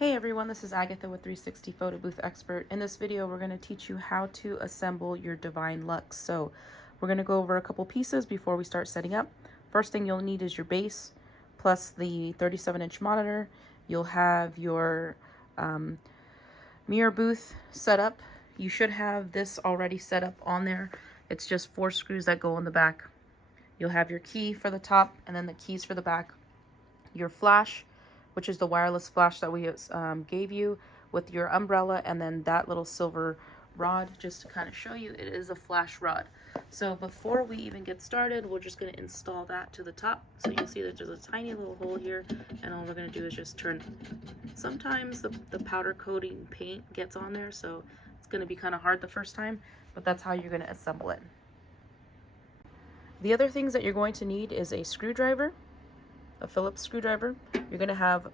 Hey everyone, this is Agatha with 360 Photo Booth Expert. In this video, we're going to teach you how to assemble your Divine Lux. So we're going to go over a couple pieces before we start setting up. First thing you'll need is your base plus the 37-inch monitor. You'll have your mirror booth set up. You should have this already set up on there. It's just 4 screws that go on the back. You'll have your key for the top and then the keys for the back. Your flash, which is the wireless flash that we gave you with your umbrella, and then that little silver rod, just to kind of show you, it is a flash rod. So before we even get started, we're just going to install that to the top. So you'll see that there's a tiny little hole here, and all we're going to do is just turn. Sometimes the powder coating paint gets on there, so it's going to be kind of hard the first time, but that's how you're going to assemble it. The other things that you're going to need is a screwdriver, a Phillips screwdriver. You're going to have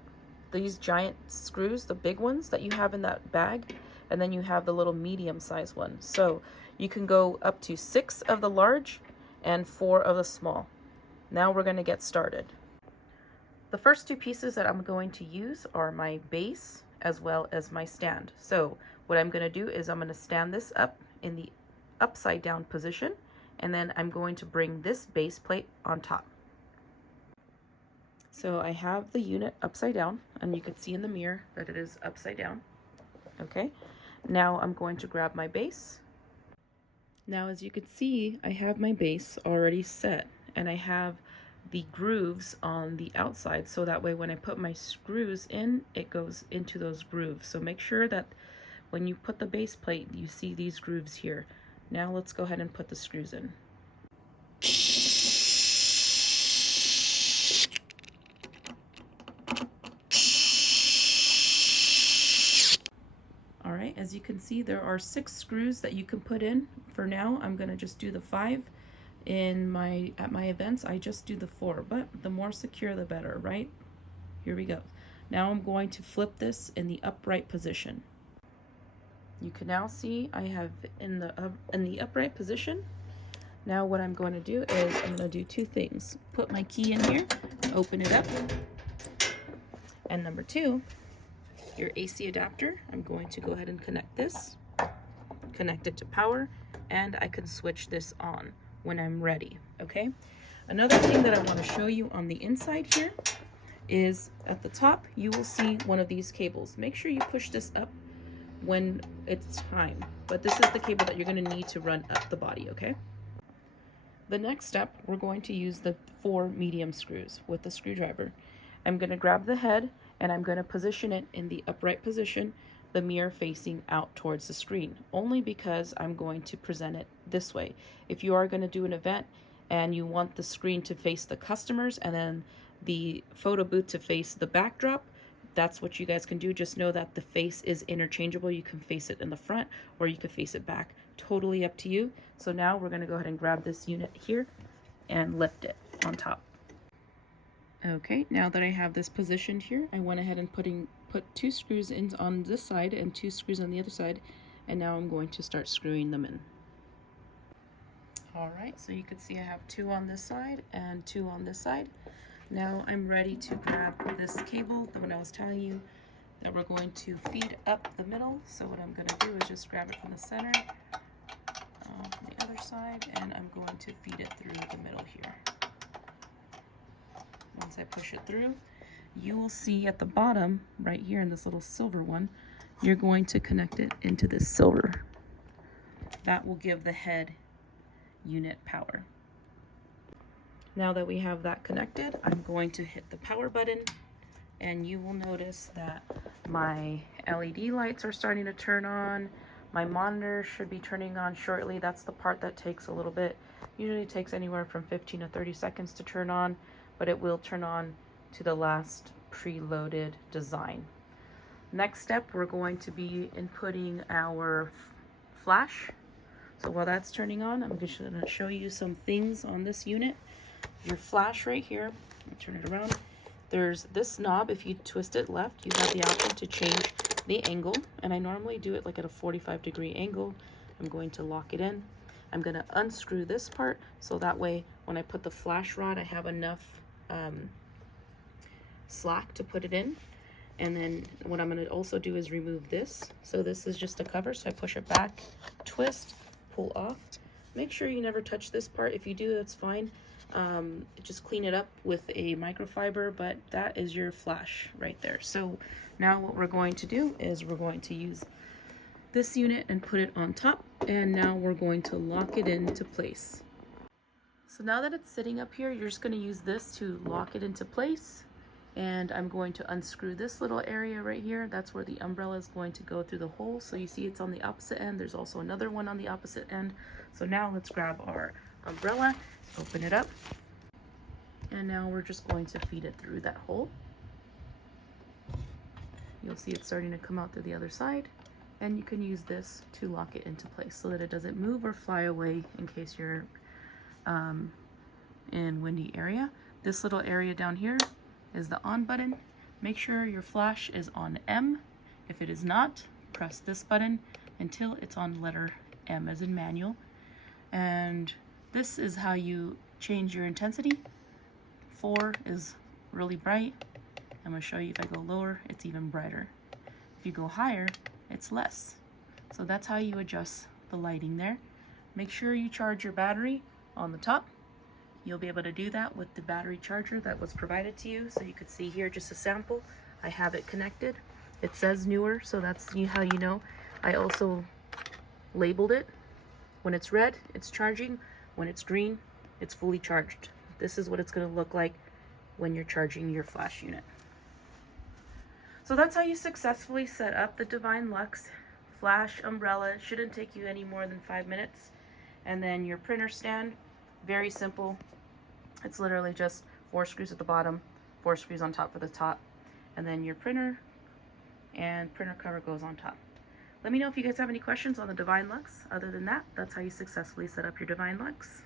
these giant screws, the big ones that you have in that bag, and then you have the little medium-sized one. So you can go up to 6 of the large and 4 of the small. Now we're going to get started. The first 2 pieces that I'm going to use are my base as well as my stand. So what I'm going to do is I'm going to stand this up in the upside down position, and then I'm going to bring this base plate on top. So I have the unit upside down, and you can see in the mirror that it is upside down. Okay, now I'm going to grab my base. Now as you can see, I have my base already set, and I have the grooves on the outside, so that way when I put my screws in, it goes into those grooves. So make sure that when you put the base plate, you see these grooves here. Now let's go ahead and put the screws in. Alright, as you can see, there are 6 screws that you can put in. For now, I'm going to just do the 5. At my events, I just do the 4, but the more secure the better, right? Here we go. Now I'm going to flip this in the upright position. You can now see I have in the upright position. Now what I'm going to do is I'm going to do 2 things. Put my key in here, open it up, and number 2, your AC adapter, I'm going to go ahead and connect this, connect it to power, and I can switch this on when I'm ready, okay? Another thing that I want to show you on the inside here is at the top, you will see one of these cables. Make sure you push this up when it's time, but this is the cable that you're going to need to run up the body, okay? The next step, we're going to use the 4 medium screws with the screwdriver. I'm going to grab the head, and I'm going to position it in the upright position, the mirror facing out towards the screen, only because I'm going to present it this way. If you are going to do an event and you want the screen to face the customers and then the photo booth to face the backdrop, that's what you guys can do. Just know that the face is interchangeable. You can face it in the front or you can face it back. Totally up to you. So now we're going to go ahead and grab this unit here and lift it on top. Okay, now that I have this positioned here, I went ahead and put 2 screws in on this side and 2 screws on the other side, and now I'm going to start screwing them in. Alright, so you can see I have 2 on this side and 2 on this side. Now I'm ready to grab this cable, the one I was telling you that we're going to feed up the middle. So what I'm going to do is just grab it from the center, from the other side, and I'm going to feed it through the middle here. Once I push it through, you will see at the bottom, right here in this little silver one, you're going to connect it into this silver. That will give the head unit power. Now that we have that connected, I'm going to hit the power button, and you will notice that my LED lights are starting to turn on. My monitor should be turning on shortly. That's the part that takes a little bit. Usually it takes anywhere from 15 to 30 seconds to turn on, but it will turn on to the last preloaded design. Next step, we're going to be inputting our flash. So while that's turning on, I'm just going to show you some things on this unit. Your flash right here, I'll turn it around. There's this knob. If you twist it left, you have the option to change the angle, and I normally do it like at a 45-degree angle. I'm going to lock it in. I'm going to unscrew this part, so that way when I put the flash rod, I have enough slack to put it in. And then what I'm going to also do is remove this. So this is just a cover, so I push it back, twist, pull off. Make sure you never touch this part. If you do, that's fine. Just clean it up with a microfiber, but that is your flash right there. So now what we're going to do is we're going to use this unit and put it on top, and now we're going to lock it into place. So now that it's sitting up here, you're just going to use this to lock it into place. And I'm going to unscrew this little area right here. That's where the umbrella is going to go through the hole. So you see it's on the opposite end. There's also another one on the opposite end. So now let's grab our umbrella, open it up, and now we're just going to feed it through that hole. You'll see it's starting to come out through the other side, and you can use this to lock it into place so that it doesn't move or fly away in case you're in windy area. This little area down here is the on button. Make sure your flash is on M. If it is not, press this button until it's on letter M as in manual. And this is how you change your intensity. 4 is really bright. I'm going to show you if I go lower, it's even brighter. If you go higher, it's less. So that's how you adjust the lighting there. Make sure you charge your battery on the top. You'll be able to do that with the battery charger that was provided to you. So you could see here just a sample. I have it connected. It says newer, so that's how you know. I also labeled it. When it's red, it's charging. When it's green, it's fully charged. This is what it's going to look like when you're charging your flash unit. So that's how you successfully set up the Divine Lux flash umbrella. It shouldn't take you any more than 5 minutes. And then your printer stand, very simple. It's literally just 4 screws at the bottom, 4 screws on top for the top, and then your printer and printer cover goes on top. Let me know if you guys have any questions on the Divine Lux. Other than that, that's how you successfully set up your Divine Lux.